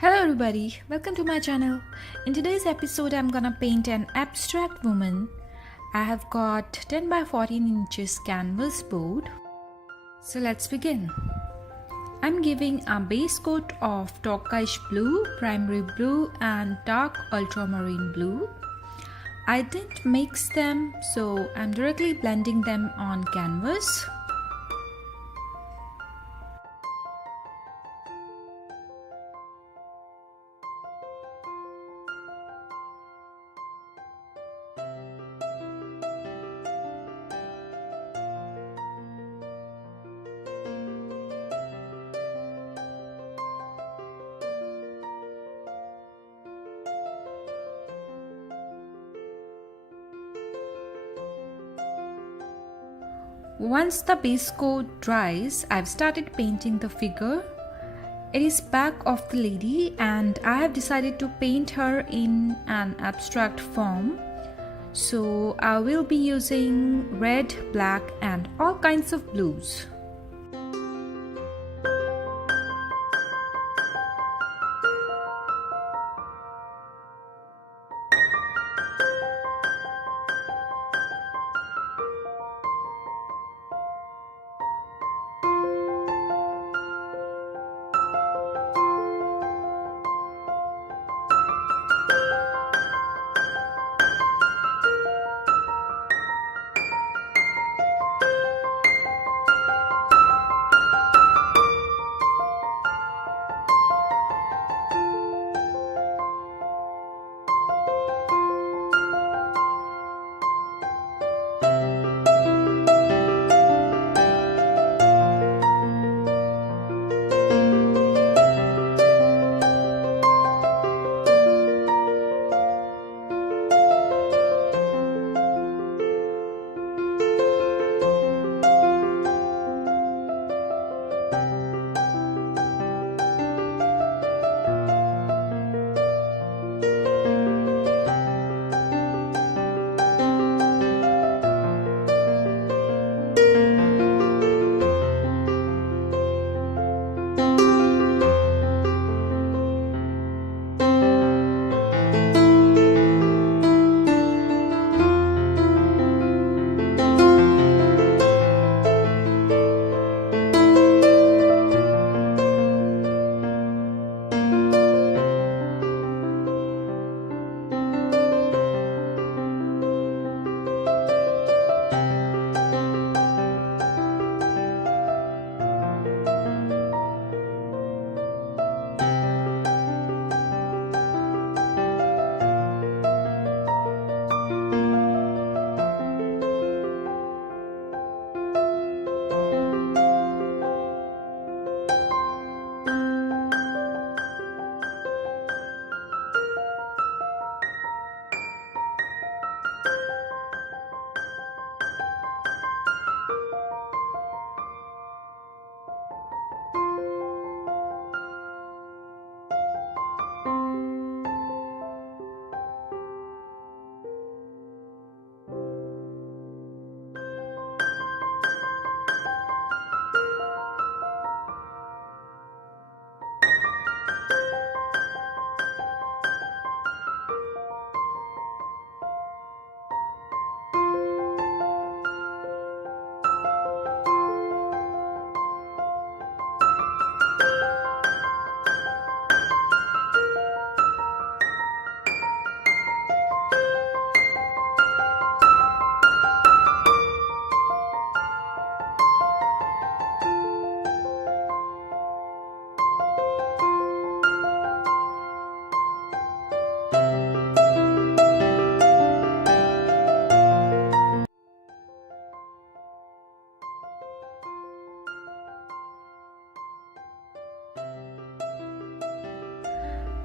Hello everybody, welcome to my channel. In today's episode I'm gonna paint an abstract woman. I have got 10 by 14 inches canvas board. So let's begin. I'm giving a base coat of turquoise blue, primary blue and dark ultramarine blue. I didn't mix them, so I'm directly blending them on canvas. Once the base coat dries, I've started painting the figure. It is back of the lady and I have decided to paint her in an abstract form. So I will be using red, black and all kinds of blues.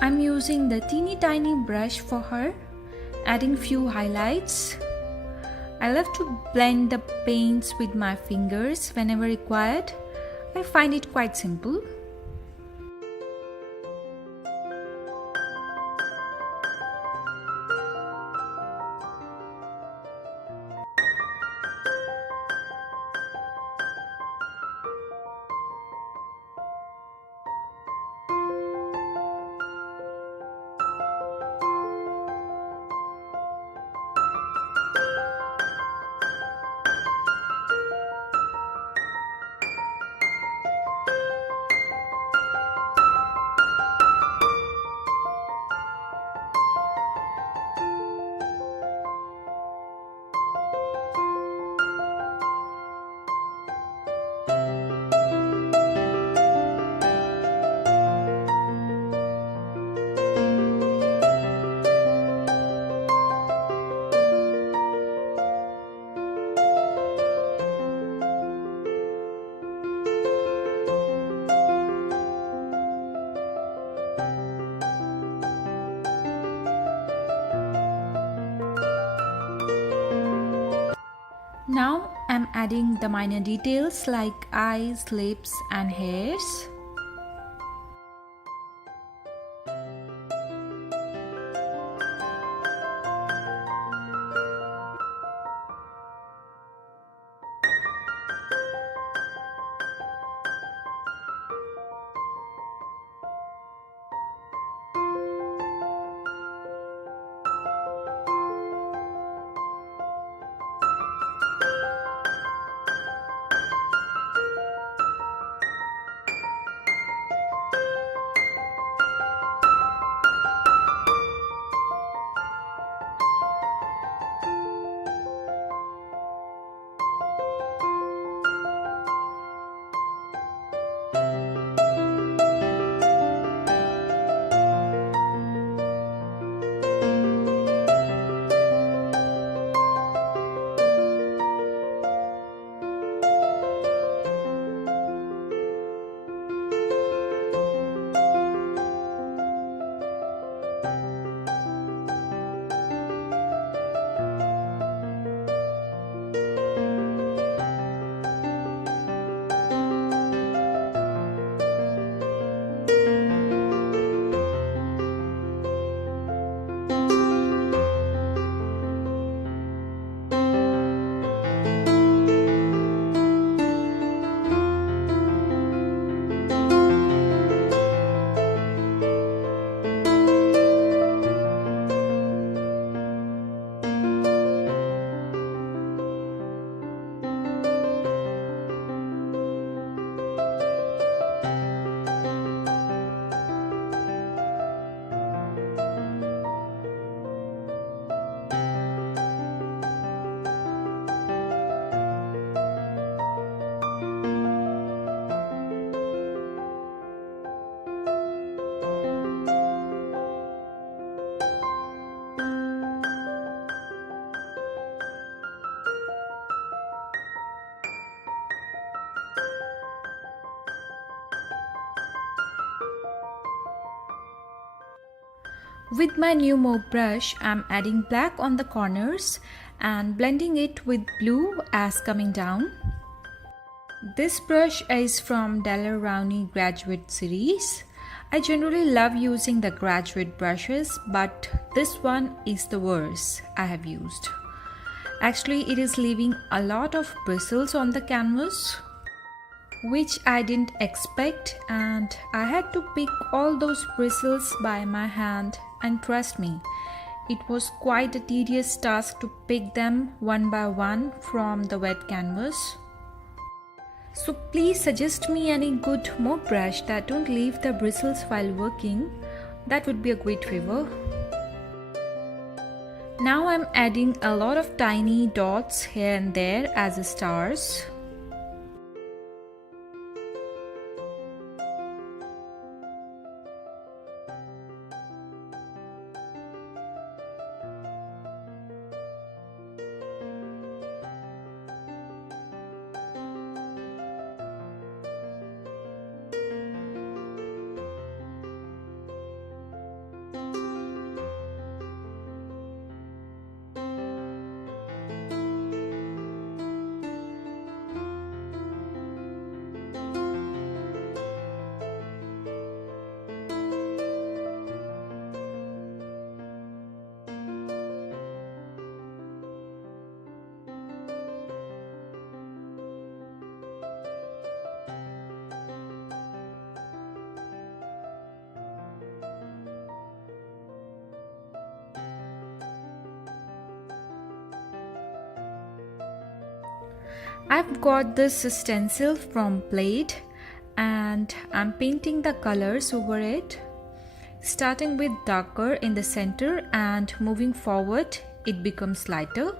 I'm using the teeny tiny brush for her, adding few highlights. I love to blend the paints with my fingers whenever required. I find it quite simple. I'm adding the minor details like eyes, lips and hairs. With my new mauve brush, I'm adding black on the corners and blending it with blue as coming down. This brush is from Daler Rowney Graduate series. I generally love using the graduate brushes, but this one is the worst I have used. Actually, it is leaving a lot of bristles on the canvas, which I didn't expect, and I had to pick all those bristles by my hand, and trust me, it was quite a tedious task to pick them one by one from the wet canvas. So please suggest me any good mauve brush that don't leave the bristles while working. That would be a great favor. Now I'm adding a lot of tiny dots here and there as stars. I've got this stencil from Plate and I'm painting the colors over it, starting with darker in the center and moving forward it becomes lighter.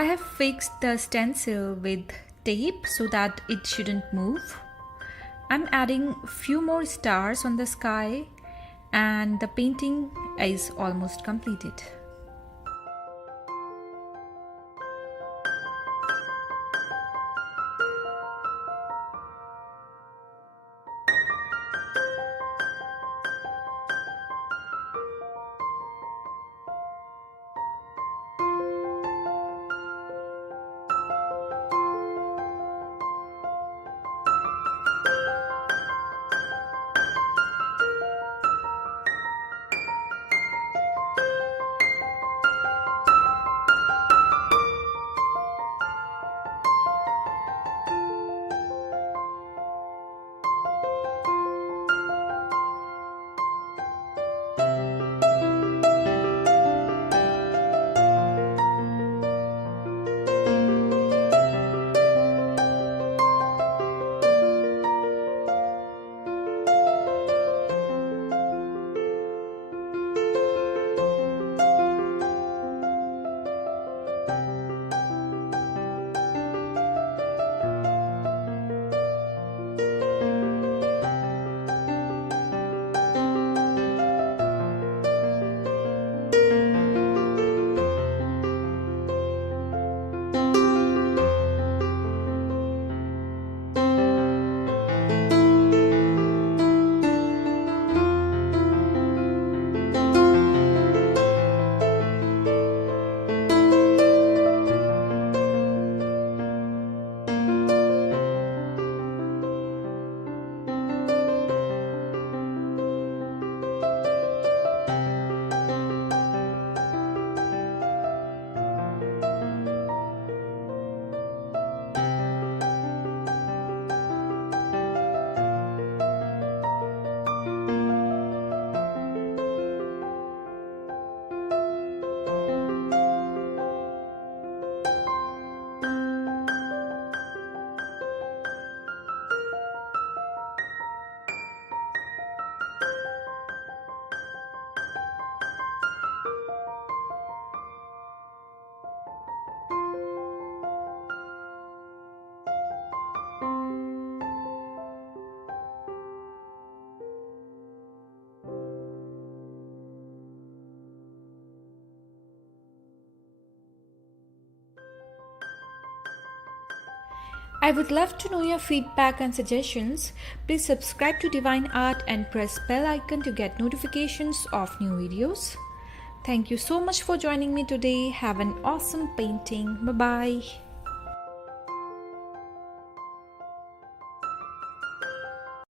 I have fixed the stencil with tape so that it shouldn't move. I'm adding few more stars on the sky and the painting is almost completed. I would love to know your feedback and suggestions. Please subscribe to Divine Art and press bell icon to get notifications of new videos. Thank you so much for joining me today. Have an awesome painting. Bye bye.